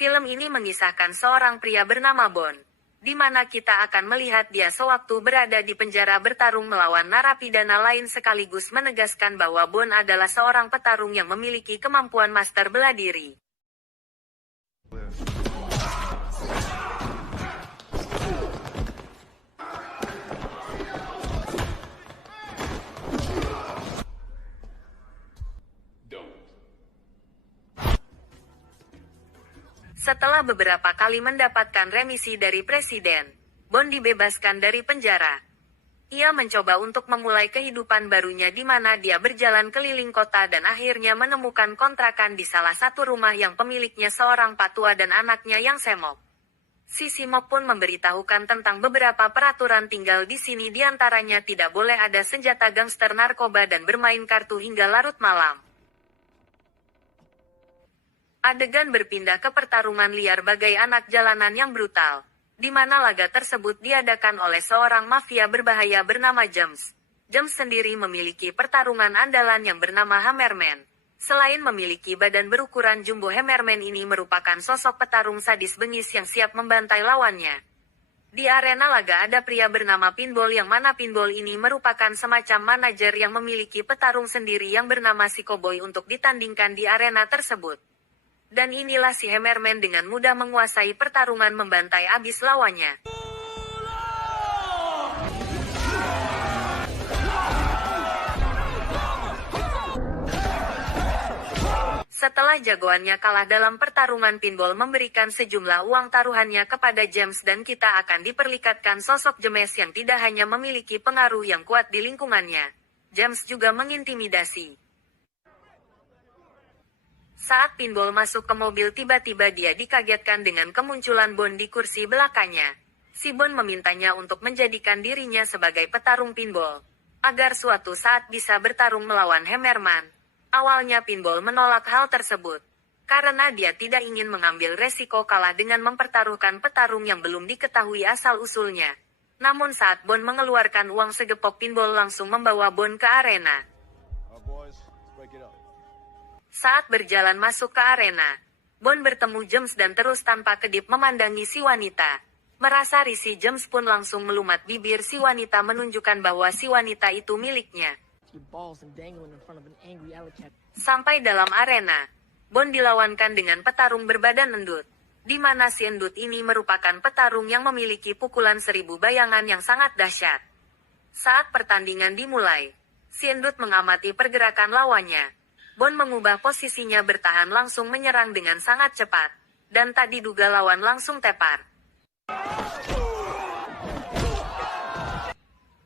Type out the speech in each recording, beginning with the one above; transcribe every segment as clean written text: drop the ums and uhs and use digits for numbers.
Film ini mengisahkan seorang pria bernama Bond, di mana kita akan melihat dia sewaktu berada di penjara bertarung melawan narapidana lain, sekaligus menegaskan bahwa Bond adalah seorang petarung yang memiliki kemampuan master bela diri. Setelah beberapa kali mendapatkan remisi dari presiden, Bond dibebaskan dari penjara. Ia mencoba untuk memulai kehidupan barunya di mana dia berjalan keliling kota dan akhirnya menemukan kontrakan di salah satu rumah yang pemiliknya seorang patua dan anaknya yang semok. Si Simok pun memberitahukan tentang beberapa peraturan tinggal di sini, diantaranya tidak boleh ada senjata gangster, narkoba, dan bermain kartu hingga larut malam. Adegan berpindah ke pertarungan liar bagai anak jalanan yang brutal, di mana laga tersebut diadakan oleh seorang mafia berbahaya bernama James. James sendiri memiliki pertarungan andalan yang bernama Hammerman. Selain memiliki badan berukuran jumbo, Hammerman ini merupakan sosok petarung sadis bengis yang siap membantai lawannya. Di arena laga ada pria bernama Pinball, yang mana Pinball ini merupakan semacam manajer yang memiliki petarung sendiri yang bernama si Cowboy untuk ditandingkan di arena tersebut. Dan inilah si Hammerman dengan mudah menguasai pertarungan, membantai abis lawannya. Setelah jagoannya kalah dalam pertarungan, Pinball memberikan sejumlah uang taruhannya kepada James dan kita akan diperlihatkan sosok James yang tidak hanya memiliki pengaruh yang kuat di lingkungannya. James juga mengintimidasi. Saat Pinball masuk ke mobil, tiba-tiba dia dikagetkan dengan kemunculan Bond di kursi belakangnya. Si Bond memintanya untuk menjadikan dirinya sebagai petarung Pinball, agar suatu saat bisa bertarung melawan Hammerman. Awalnya Pinball menolak hal tersebut, karena dia tidak ingin mengambil resiko kalah dengan mempertaruhkan petarung yang belum diketahui asal-usulnya. Namun saat Bond mengeluarkan uang segepok, Pinball langsung membawa Bond ke arena. Saat berjalan masuk ke arena, Bond bertemu James dan terus tanpa kedip memandangi si wanita. Merasa risih, James pun langsung melumat bibir si wanita menunjukkan bahwa si wanita itu miliknya. Sampai dalam arena, Bond dilawankan dengan petarung berbadan endut, di mana si endut ini merupakan petarung yang memiliki pukulan 1000 bayangan yang sangat dahsyat. Saat pertandingan dimulai, si endut mengamati pergerakan lawannya. Bond mengubah posisinya, bertahan, langsung menyerang dengan sangat cepat, dan tak diduga lawan langsung tepar.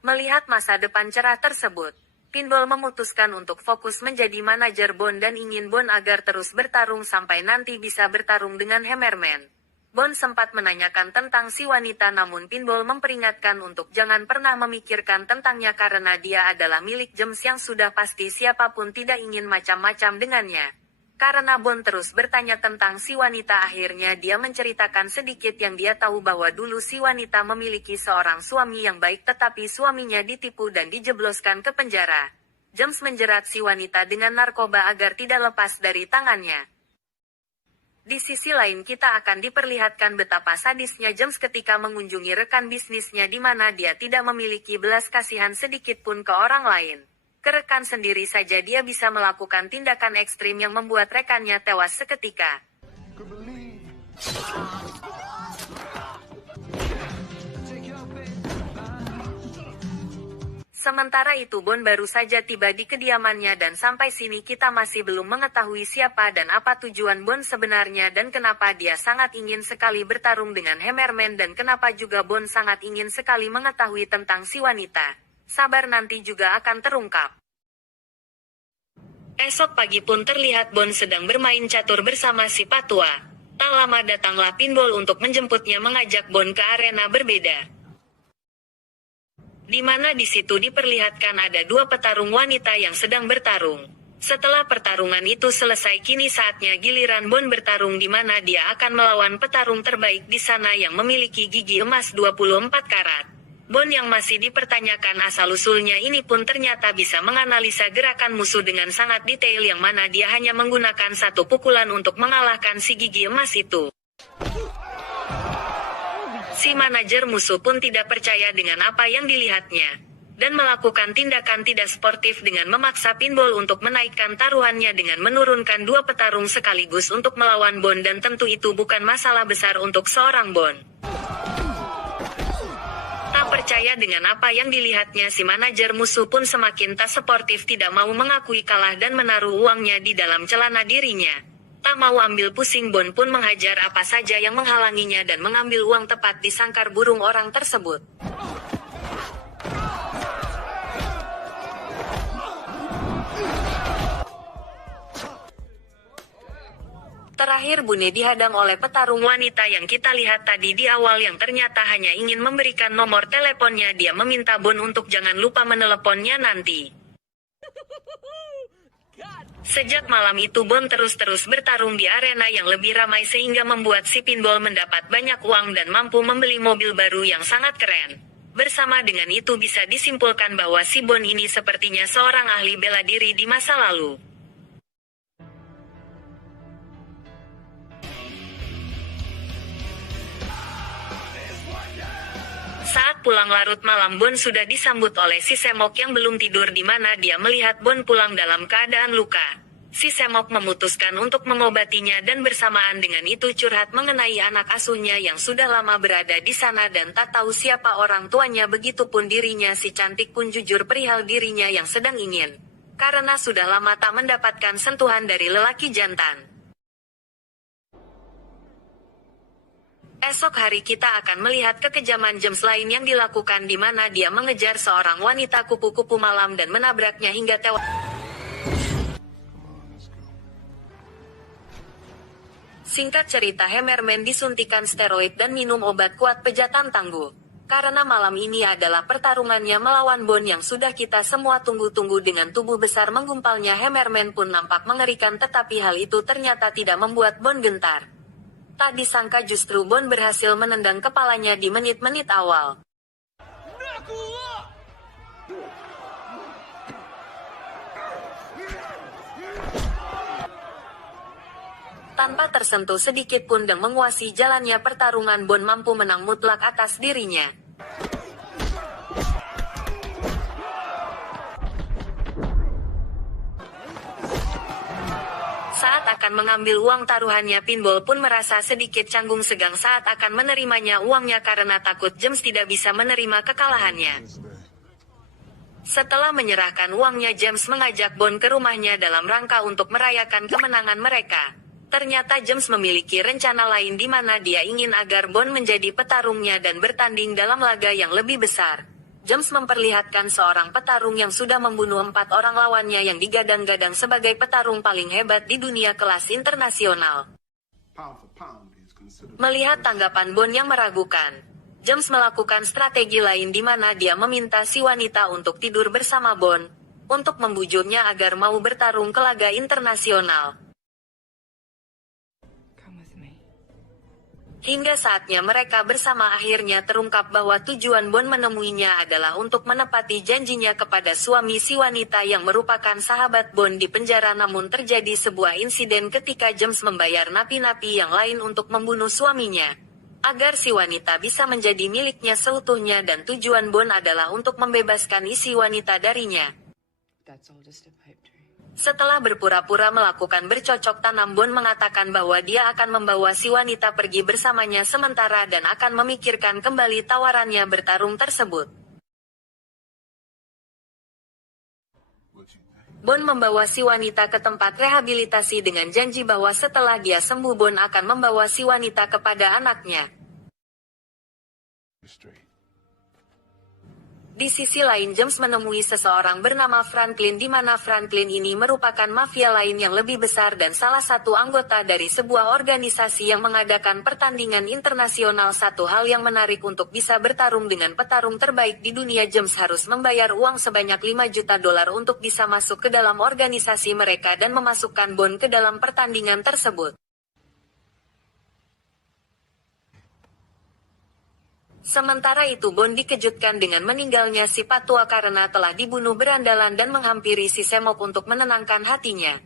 Melihat masa depan cerah tersebut, Pinball memutuskan untuk fokus menjadi manajer Bond dan ingin Bond agar terus bertarung sampai nanti bisa bertarung dengan Hammerman. Bond sempat menanyakan tentang si wanita, namun Pinball memperingatkan untuk jangan pernah memikirkan tentangnya karena dia adalah milik James yang sudah pasti siapapun tidak ingin macam-macam dengannya. Karena Bond terus bertanya tentang si wanita, akhirnya dia menceritakan sedikit yang dia tahu bahwa dulu si wanita memiliki seorang suami yang baik, tetapi suaminya ditipu dan dijebloskan ke penjara. James menjerat si wanita dengan narkoba agar tidak lepas dari tangannya. Di sisi lain kita akan diperlihatkan betapa sadisnya James ketika mengunjungi rekan bisnisnya, di mana dia tidak memiliki belas kasihan sedikit pun ke orang lain. Ke rekan sendiri saja dia bisa melakukan tindakan ekstrim yang membuat rekannya tewas seketika. Sementara itu Bond baru saja tiba di kediamannya dan sampai sini kita masih belum mengetahui siapa dan apa tujuan Bond sebenarnya dan kenapa dia sangat ingin sekali bertarung dengan Hammerman dan kenapa juga Bond sangat ingin sekali mengetahui tentang si wanita. Sabar, nanti juga akan terungkap. Esok pagi pun terlihat Bond sedang bermain catur bersama si Patua. Tak lama datanglah Pinball untuk menjemputnya, mengajak Bond ke arena berbeda. Di mana di situ diperlihatkan ada dua petarung wanita yang sedang bertarung. Setelah pertarungan itu selesai, kini saatnya giliran Bond bertarung, di mana dia akan melawan petarung terbaik di sana yang memiliki gigi emas 24 karat. Bond yang masih dipertanyakan asal-usulnya ini pun ternyata bisa menganalisa gerakan musuh dengan sangat detail yang mana dia hanya menggunakan satu pukulan untuk mengalahkan si gigi emas itu. Si manajer musuh pun tidak percaya dengan apa yang dilihatnya, dan melakukan tindakan tidak sportif dengan memaksa Pinball untuk menaikkan taruhannya dengan menurunkan dua petarung sekaligus untuk melawan Bond, dan tentu itu bukan masalah besar untuk seorang Bond. Tak percaya dengan apa yang dilihatnya, si manajer musuh pun semakin tak sportif, tidak mau mengakui kalah dan menaruh uangnya di dalam celana dirinya. Tak mau ambil pusing, Bond pun menghajar apa saja yang menghalanginya dan mengambil uang tepat di sangkar burung orang tersebut. Terakhir Bune dihadang oleh petarung wanita yang kita lihat tadi di awal yang ternyata hanya ingin memberikan nomor teleponnya. Dia meminta Bond untuk jangan lupa meneleponnya nanti. Sejak malam itu Bond terus-terus bertarung di arena yang lebih ramai sehingga membuat si Pinball mendapat banyak uang dan mampu membeli mobil baru yang sangat keren. Bersama dengan itu bisa disimpulkan bahwa si Bond ini sepertinya seorang ahli bela diri di masa lalu. Saat pulang larut malam, Bond sudah disambut oleh si Semok yang belum tidur, di mana dia melihat Bond pulang dalam keadaan luka. Si Semok memutuskan untuk mengobatinya dan bersamaan dengan itu curhat mengenai anak asuhnya yang sudah lama berada di sana dan tak tahu siapa orang tuanya. Begitupun dirinya, si cantik pun jujur perihal dirinya yang sedang ingin, karena sudah lama tak mendapatkan sentuhan dari lelaki jantan. Esok hari kita akan melihat kekejaman James lain yang dilakukan, di mana dia mengejar seorang wanita kupu-kupu malam dan menabraknya hingga tewas. Singkat cerita, Hammerman disuntikan steroid dan minum obat kuat pejatan tangguh. Karena malam ini adalah pertarungannya melawan Bond yang sudah kita semua tunggu-tunggu. Dengan tubuh besar menggumpalnya, Hammerman pun nampak mengerikan, tetapi hal itu ternyata tidak membuat Bond gentar. Tak disangka justru Bond berhasil menendang kepalanya di menit-menit awal. Tanpa tersentuh sedikit pun dan menguasai jalannya pertarungan, Bond mampu menang mutlak atas dirinya. Saat akan mengambil uang taruhannya, Pinball pun merasa sedikit canggung segang saat akan menerimanya uangnya karena takut James tidak bisa menerima kekalahannya. Setelah menyerahkan uangnya, James mengajak Bond ke rumahnya dalam rangka untuk merayakan kemenangan mereka. Ternyata James memiliki rencana lain, di mana dia ingin agar Bond menjadi petarungnya dan bertanding dalam laga yang lebih besar. James memperlihatkan seorang petarung yang sudah membunuh 4 orang lawannya yang digadang-gadang sebagai petarung paling hebat di dunia kelas internasional. Melihat tanggapan Bond yang meragukan, James melakukan strategi lain, di mana dia meminta si wanita untuk tidur bersama Bond, untuk membujuknya agar mau bertarung ke laga internasional. Hingga saatnya mereka bersama akhirnya terungkap bahwa tujuan Bond menemuinya adalah untuk menepati janjinya kepada suami si wanita yang merupakan sahabat Bond di penjara. Namun terjadi sebuah insiden ketika James membayar napi-napi yang lain untuk membunuh suaminya, agar si wanita bisa menjadi miliknya seutuhnya, dan tujuan Bond adalah untuk membebaskan isi wanita darinya. Setelah berpura-pura melakukan bercocok tanam, Bond mengatakan bahwa dia akan membawa si wanita pergi bersamanya sementara dan akan memikirkan kembali tawarannya bertarung tersebut. Bond membawa si wanita ke tempat rehabilitasi dengan janji bahwa setelah dia sembuh, Bond akan membawa si wanita kepada anaknya. Di sisi lain, James menemui seseorang bernama Franklin, di mana Franklin ini merupakan mafia lain yang lebih besar dan salah satu anggota dari sebuah organisasi yang mengadakan pertandingan internasional. Satu hal yang menarik, untuk bisa bertarung dengan petarung terbaik di dunia, James harus membayar uang sebanyak $5 juta untuk bisa masuk ke dalam organisasi mereka dan memasukkan Bond ke dalam pertandingan tersebut. Sementara itu Bond dikejutkan dengan meninggalnya si Patua karena telah dibunuh berandalan dan menghampiri si Semok untuk menenangkan hatinya.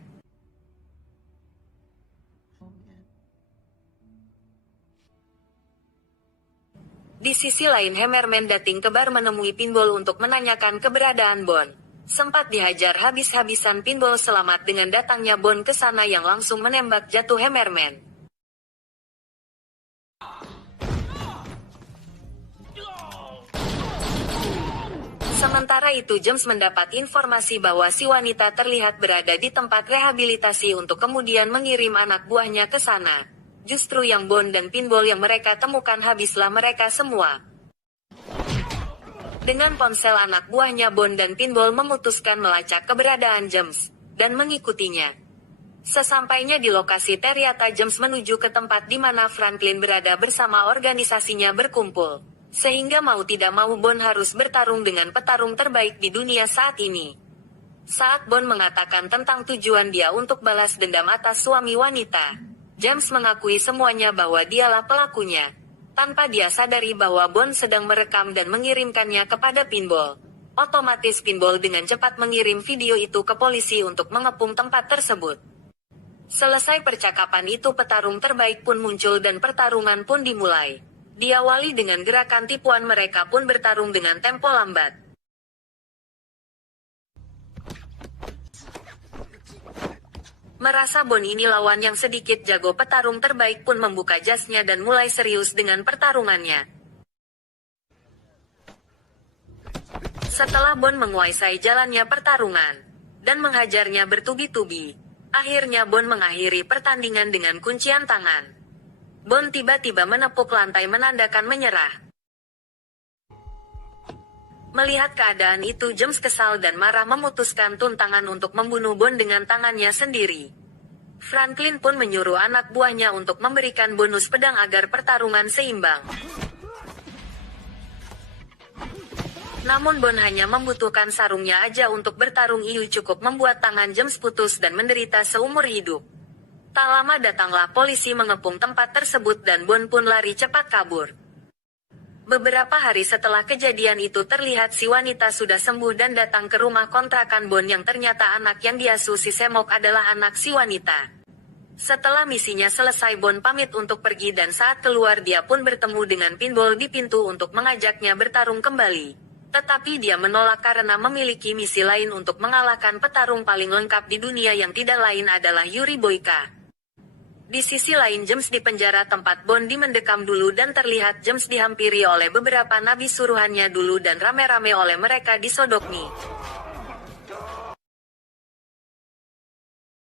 Di sisi lain Hammerman dating kebar menemui Pinball untuk menanyakan keberadaan Bond. Sempat dihajar habis-habisan Pinball selamat dengan datangnya Bond ke sana yang langsung menembak jatuh Hammerman. Sementara itu James mendapat informasi bahwa si wanita terlihat berada di tempat rehabilitasi untuk kemudian mengirim anak buahnya ke sana. Justru yang Bond dan Pinball yang mereka temukan habislah mereka semua. Dengan ponsel anak buahnya Bond dan Pinball memutuskan melacak keberadaan James, dan mengikutinya. Sesampainya di lokasi ternyata James menuju ke tempat di mana Franklin berada bersama organisasinya berkumpul. Sehingga mau tidak mau Bond harus bertarung dengan petarung terbaik di dunia saat ini. Saat Bond mengatakan tentang tujuan dia untuk balas dendam atas suami wanita, James mengakui semuanya bahwa dialah pelakunya. Tanpa dia sadari bahwa Bond sedang merekam dan mengirimkannya kepada Pinball. Otomatis Pinball dengan cepat mengirim video itu ke polisi untuk mengepung tempat tersebut. Selesai percakapan itu petarung terbaik pun muncul dan pertarungan pun dimulai. Diawali dengan gerakan tipuan mereka pun bertarung dengan tempo lambat. Merasa Bond ini lawan yang sedikit jago petarung terbaik pun membuka jasnya dan mulai serius dengan pertarungannya. Setelah Bond menguasai jalannya pertarungan, dan menghajarnya bertubi-tubi, akhirnya Bond mengakhiri pertandingan dengan kuncian tangan. Bond tiba-tiba menepuk lantai menandakan menyerah. Melihat keadaan itu James kesal dan marah memutuskan tuntangan untuk membunuh Bond dengan tangannya sendiri. Franklin pun menyuruh anak buahnya untuk memberikan bonus pedang agar pertarungan seimbang. Namun Bond hanya membutuhkan sarungnya aja untuk bertarung cukup membuat tangan James putus dan menderita seumur hidup. Tak lama datanglah polisi mengepung tempat tersebut dan Bond pun lari cepat kabur. Beberapa hari setelah kejadian itu terlihat si wanita sudah sembuh dan datang ke rumah kontrakan Bond yang ternyata anak yang diasuh si Semok adalah anak si wanita. Setelah misinya selesai Bond pamit untuk pergi dan saat keluar dia pun bertemu dengan Pinball di pintu untuk mengajaknya bertarung kembali. Tetapi dia menolak karena memiliki misi lain untuk mengalahkan petarung paling lengkap di dunia yang tidak lain adalah Yuri Boyka. Di sisi lain James di penjara tempat Bond dimendekam dulu dan terlihat James dihampiri oleh beberapa nabi suruhannya dulu dan rame-rame oleh mereka disodokmi.